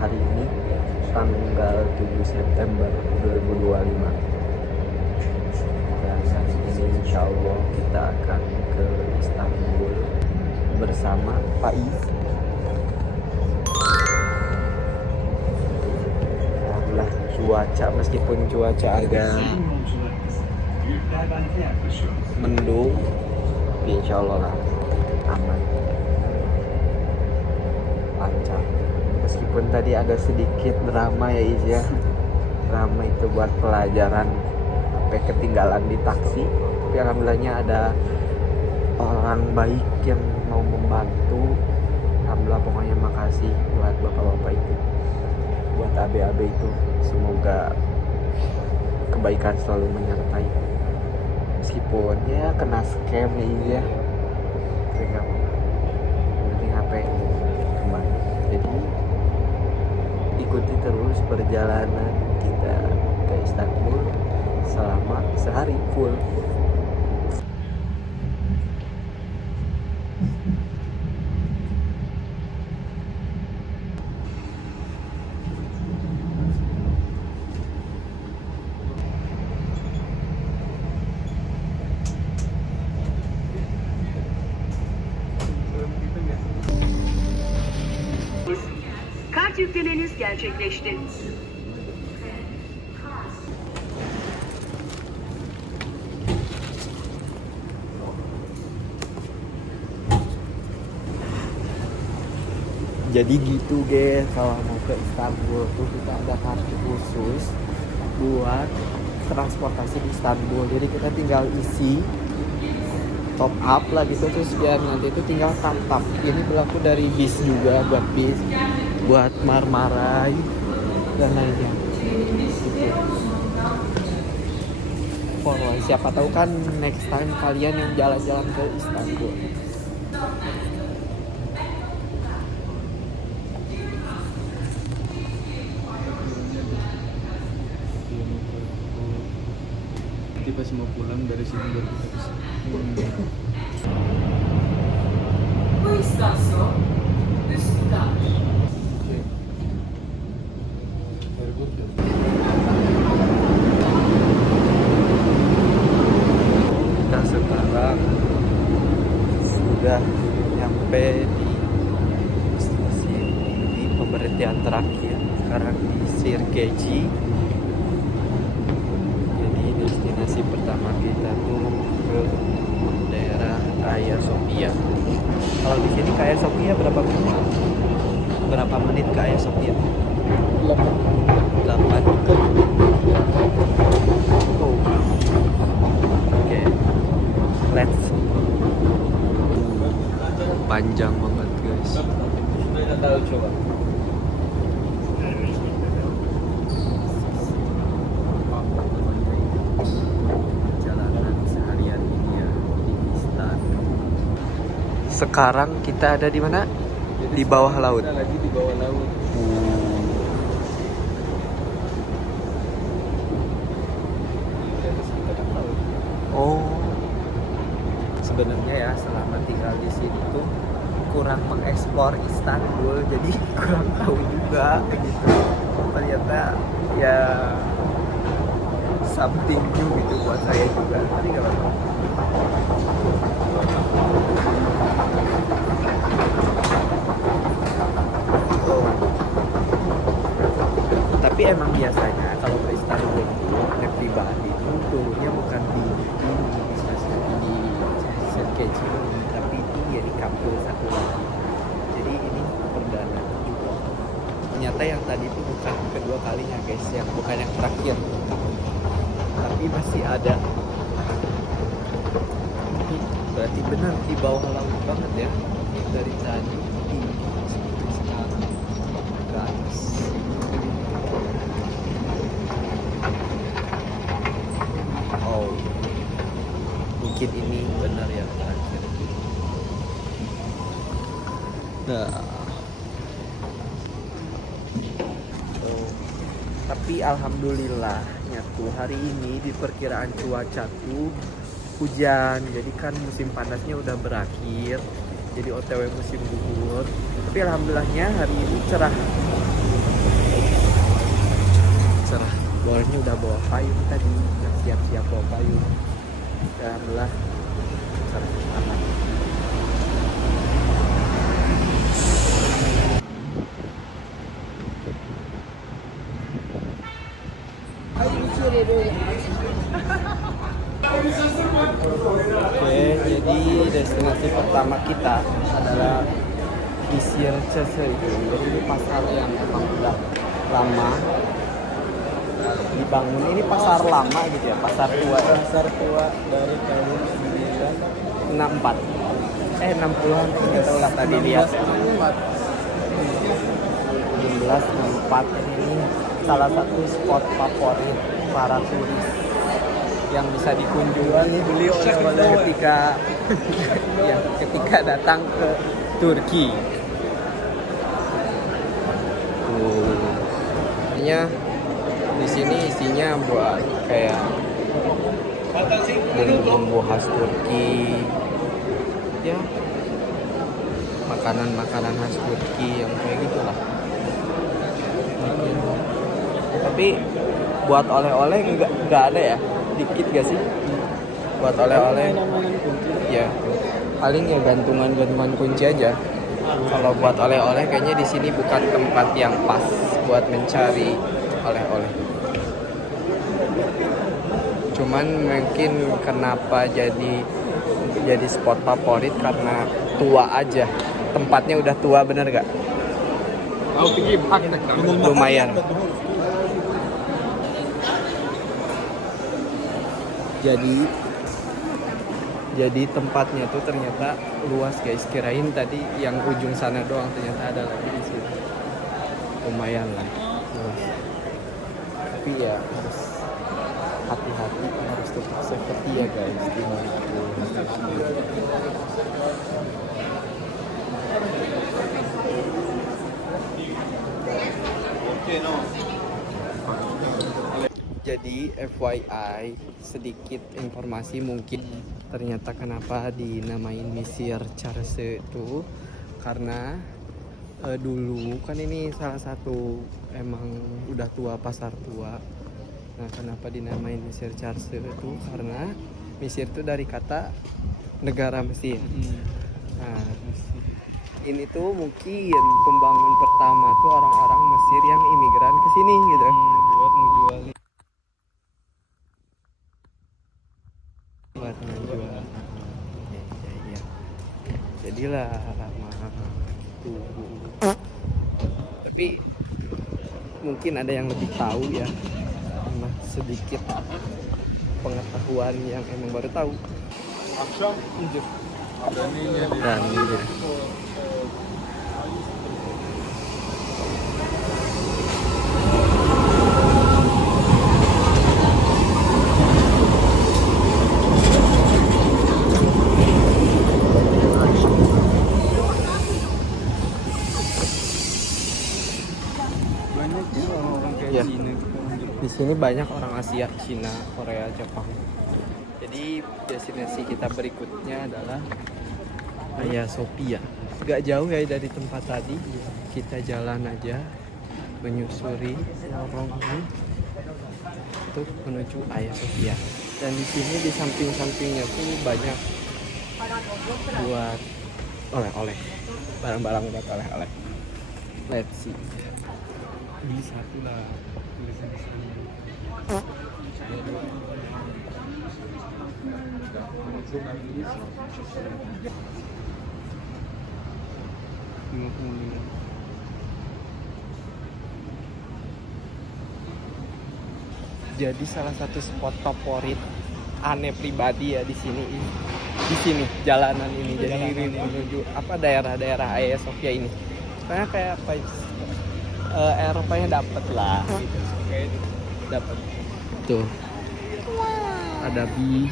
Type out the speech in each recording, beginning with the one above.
hari ini tanggal 7 September 2025. Dan hari ini insya Allah kita akan ke Istanbul bersama Faiz. Alhamdulillah cuaca, meskipun cuaca agak mendung, tapi insya Allah lah aman, lancar. Meskipun tadi ada sedikit drama ya Iz ya, drama itu buat pelajaran sampai ketinggalan di taksi, tapi alhamdulillahnya ada orang baik yang mau membantu. Alhamdulillah, pokoknya makasih buat bapak-bapak itu, buat abe-abe itu. Semoga kebaikan selalu menyertai, meskipun ya kena scam ya Iz ya, tapi nggak apa-apa, yang penting HP kembali. Jadi ikuti terus perjalanan kita ke Istanbul selama sehari full. Kart yüklemeniz gerçekleşti. Jadi gitu guys, kalau mau ke Istanbul tuh kita ada kartu khusus buat transportasi di Istanbul. Jadi kita tinggal isi top up lah gitu, terus ya nanti itu tinggal tap. Ini berlaku dari bis juga, buat bis, buat Marmaray dan lainnya gitu. Siapa tahu kan next time kalian yang jalan-jalan ke Istanbul. Nanti pas mau pulang dari sini baru kita bisa. Bu istasyon Üsküdar. Kita sekarang sudah nyampe di stasiun, di pemberhentian terakhir sekarang di Sirkeci. Jadi destinasi pertama kita tuh ke daerah Hagia Sophia. Kalau di sini ke Hagia Sophia berapa menit? Berapa menit ke Hagia Sophia? 8. Oh. Oke. Let's. Panjang banget guys. Perjalanan seharian ini ya di Istanbul. Sekarang kita ada di mana? Di bawah laut. Kita lagi di bawah laut. Di atas kita kan laut. Oh. Sebenarnya ya selama tinggal di sini tuh kurang mengeksplor Istanbul, jadi kurang tahu juga gitu. Ternyata ya something new gitu buat saya juga. Tapi nggak apa-apa. Oh. Tapi emang biasanya kalau ke Istanbul itu naik pribadi itu turunnya bukan di stasiun di Sirkeci, tapi itu ya di kampus satu lagi. Jadi ini perdana juga. Ternyata yang tadi itu bukan kedua kalinya guys, yang bukan yang terakhir, tapi masih ada. Ini berarti benar di bawah laut banget ya, dari tadi sampai sekarang ke atas. Oh, mungkin ini benar yang terakhir. Nah, oh, tapi alhamdulillahnya tuh hari ini di perkiraan cuaca tuh hujan. Jadi kan musim panasnya udah berakhir, jadi OTW musim gugur. Tapi alhamdulillahnya hari ini cerah. Serah. Bolehnya udah bawa payung tadi, udah siap-siap bawa payung. Alhamdulillah. Serah. Aman. Oke, jadi destinasi pertama kita adalah Mesir Cese itu. Jadi ini pasar yang emang udah lama dibangun. Ini pasar lama gitu ya, pasar tua. Pasar tua dari tahun 64. 60-an nggak tahu lah tadi lihat. 1664 ini salah satu spot favorit para turis yang bisa dikunjungi beli oleh ketika datang ke Turki. Artinya di sini isinya buat kayak bumbu khas Turki, ya makanan khas Turki yang kayak gitulah. Tapi buat oleh-oleh nggak ada ya, dikit gak sih buat oleh-oleh? Ya paling ya gantungan kunci aja. Kalau buat oleh-oleh kayaknya di sini bukan tempat yang pas buat mencari oleh-oleh. Cuman mungkin kenapa jadi spot favorit karena tua aja. Tempatnya udah tua, bener gak? Lumayan. Jadi tempatnya tuh ternyata luas guys. Kirain tadi yang ujung sana doang, ternyata ada lagi di sini. Lumayan lah. Luas. Tapi ya harus hati-hati, harus tetap safety ya guys dimanapun. Jadi FYI sedikit informasi mungkin ternyata kenapa dinamain Mesir Cese itu karena dulu kan ini salah satu emang udah tua, pasar tua. Nah kenapa dinamain Mesir Cese itu karena Mesir itu dari kata negara Mesir. Nah ini tuh mungkin pembangun pertama tuh orang-orang Mesir yang imigran ke sini gitu. buat menjual Buat menjual. Ya. Jadilah lama tuh. Tapi mungkin ada yang lebih tahu ya, cuma sedikit pengetahuan yang emang baru tahu. Dan gitu. banyak ya orang kayak Iya. Cina. Di sini banyak orang Asia, Cina, Korea, Jepang. Jadi destinasi kita berikutnya adalah Hagia Sophia. Gak jauh ya dari tempat tadi. Kita jalan aja menyusuri lorong ini untuk menuju Hagia Sophia. Dan di sini di samping-sampingnya tuh banyak buat oleh-oleh, barang-barang buat oleh-oleh. Let's see. Beli satu lah tulisan di sini. Jadi salah satu spot favorit aneh pribadi ya di sini jalanan ini. Jadi menuju apa daerah-daerah Hagia Sophia ini. Karena kayak vibes Eropanya dapet lah gitu. Kayak dapet. Tuh. Ada bis.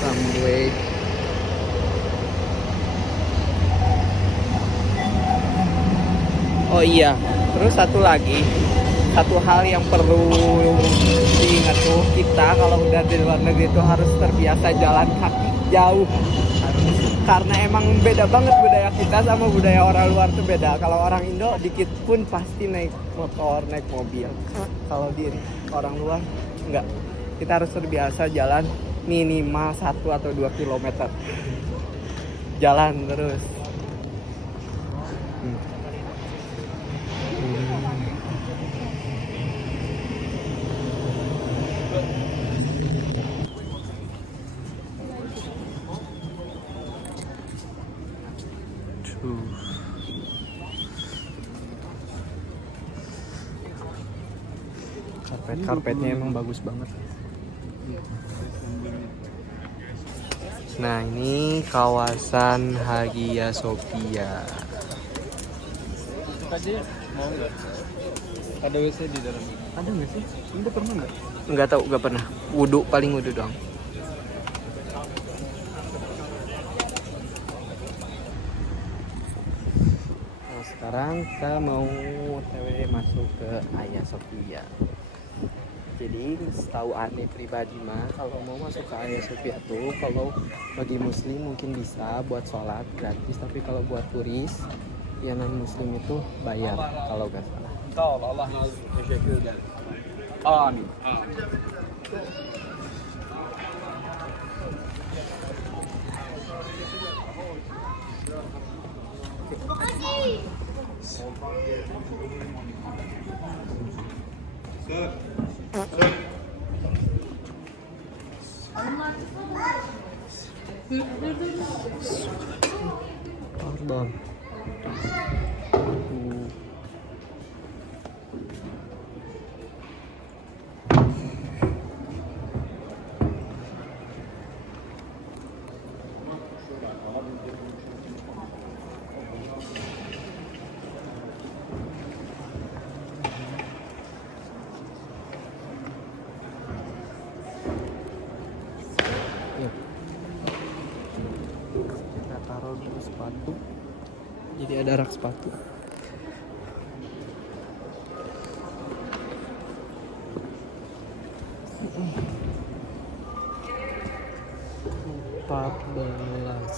Subway. Oh iya, terus satu hal yang perlu diingat tuh, kita kalau udah di luar negeri itu harus terbiasa jalan kaki jauh. Karena emang beda banget budaya kita sama budaya orang luar tuh beda. Kalau orang Indo dikit pun pasti naik motor, naik mobil. Kalau di orang luar enggak. Kita harus terbiasa jalan minimal 1 atau 2 kilometer. Jalan terus. Karpetnya emang bagus banget. Nah, ini kawasan Hagia Sophia. Aja mau nggak? Ada WC di dalam. Ada nggak sih? Anda pernah nggak? Nggak tahu, nggak pernah. Wudhu, paling wudhu doang. Nah, sekarang kita mau TW masuk ke Hagia Sophia. Jadi setahu aneh pribadi mah kalau mau masuk ke Hagia Sophia tuh kalau bagi muslim mungkin bisa buat sholat gratis, tapi kalau buat turis ya non muslim itu bayar kalau nggak salah. Allah teşekkürler. Amin. Pardon. Kita taruh dulu sepatu. Jadi ada rak sepatu. Empat belas.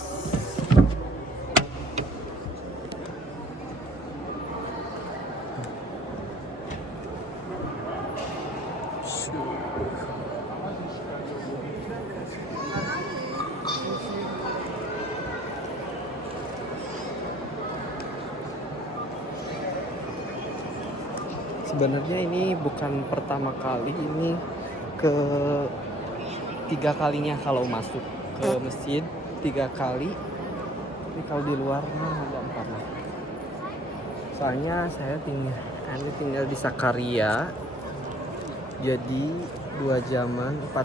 Sebenarnya ini bukan pertama kali, ini ke 3 kalinya kalau masuk ke masjid 3 kali. Tapi kalau di luar mah ada 4 lah. Soalnya saya tinggal di Sakarya, jadi 2 jaman 4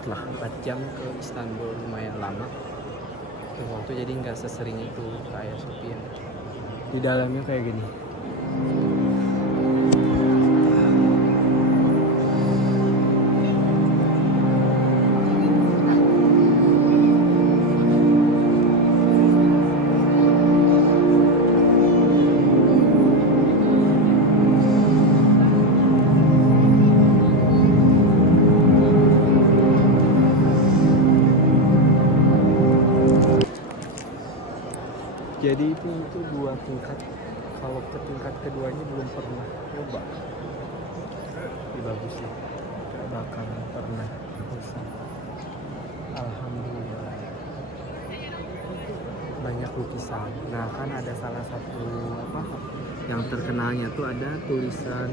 jam ke Istanbul, lumayan lama. Waktu jadi nggak sesering itu kayak Sophia. Di dalamnya kayak gini. Jadi itu 2 tingkat. Kalau ke tingkat keduanya belum pernah coba. Ini bagus sih. Gak bakalan pernah bosan. Alhamdulillah. Banyak lukisan. Nah kan ada salah satu yang terkenalnya tuh ada tulisan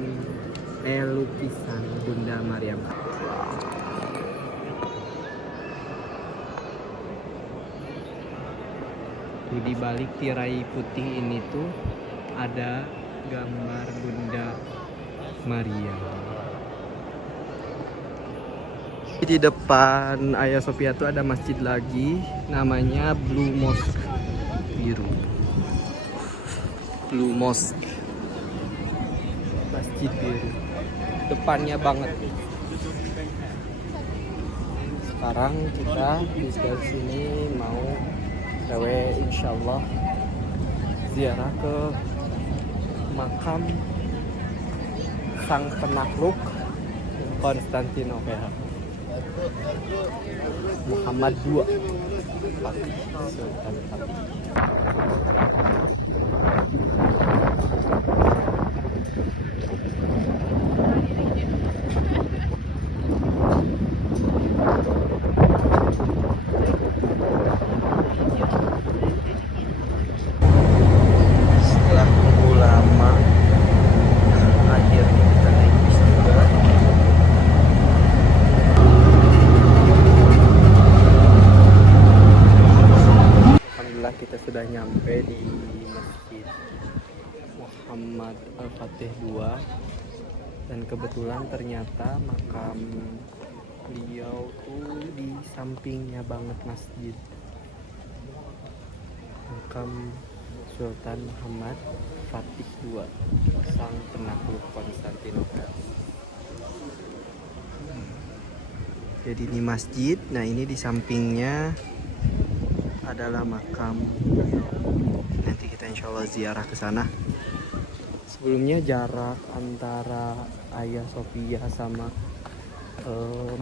lukisan Bunda Maryam. Di balik tirai putih ini tuh ada gambar Bunda Maria. Di depan Hagia Sophia tuh ada masjid lagi, namanya Blue Mosque, biru. Blue Mosque, masjid biru. Depannya banget. Sekarang kita di sini mau insyaallah ziarah ke makam sang penakluk Konstantinopel. Muhammad II Fatih, Sultan Fatih. Setelah tunggu lama, akhirnya kita naik bis juga. Alhamdulillah kita sudah nyampe di Masjid Muhammad Al-Fatih II, dan kebetulan ternyata makam beliau tuh di sampingnya banget masjid. Makam Sultan Muhammad Fatih II, sang penakluk Konstantinopel. Jadi ini masjid, nah ini di sampingnya adalah makam. Nanti kita insya Allah ziarah ke sana. Sebelumnya jarak antara Hagia Sophia sama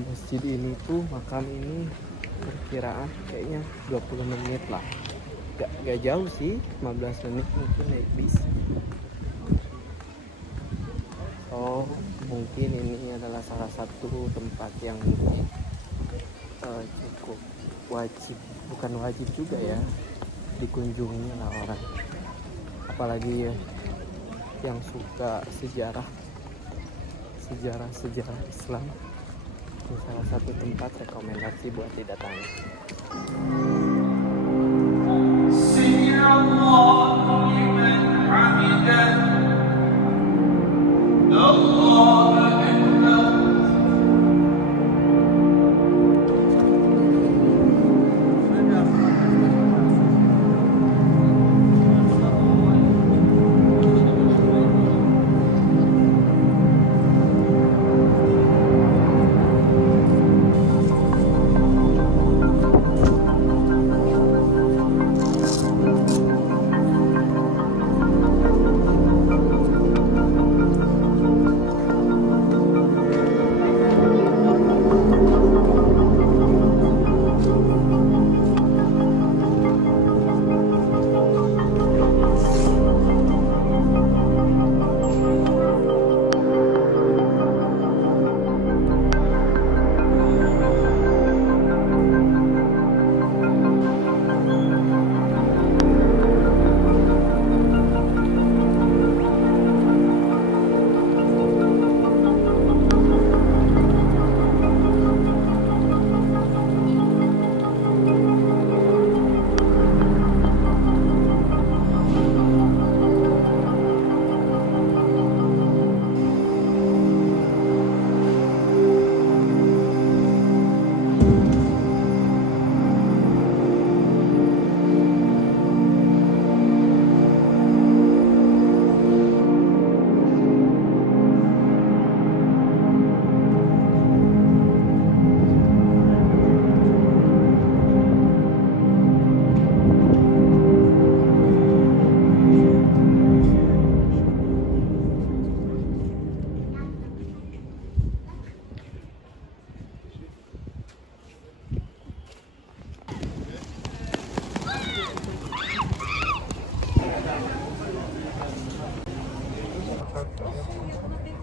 masjid ini tuh, makam ini perkiraan kayaknya 20 menit lah. Gak jauh sih, 15 menit mungkin naik bis. So mungkin ini adalah salah satu tempat yang cukup wajib, bukan wajib juga ya, dikunjungi lah orang, apalagi ya yang suka sejarah Islam. Ini salah satu tempat rekomendasi buat didatangi.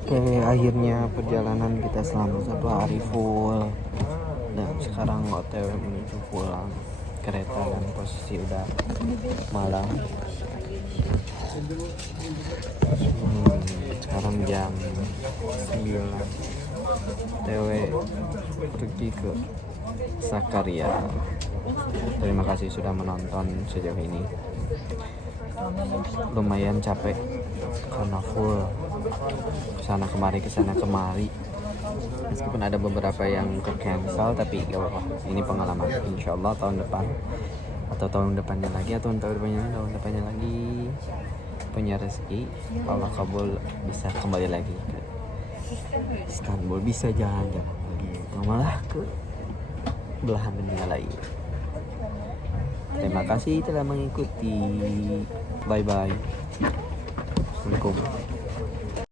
Oke, akhirnya perjalanan kita selama 1 hari full, dan sekarang OTW menuju pulang kereta, dan posisi udah malam. Sekarang jam 9, OTW pergi ke Sakarya. Terima kasih sudah menonton sejauh ini. Lumayan capek karena full kesana kemari. Meskipun ada beberapa yang ke cancel, tapi gak apa-apa. Ini pengalaman. Insya Allah tahun depan atau tahun depannya lagi punya rezeki, Allah kabul, bisa kembali lagi ke Istanbul, bisa jalan-jalan lagi, malah ke belahan dunia lain. Terima kasih telah mengikuti. Bye bye.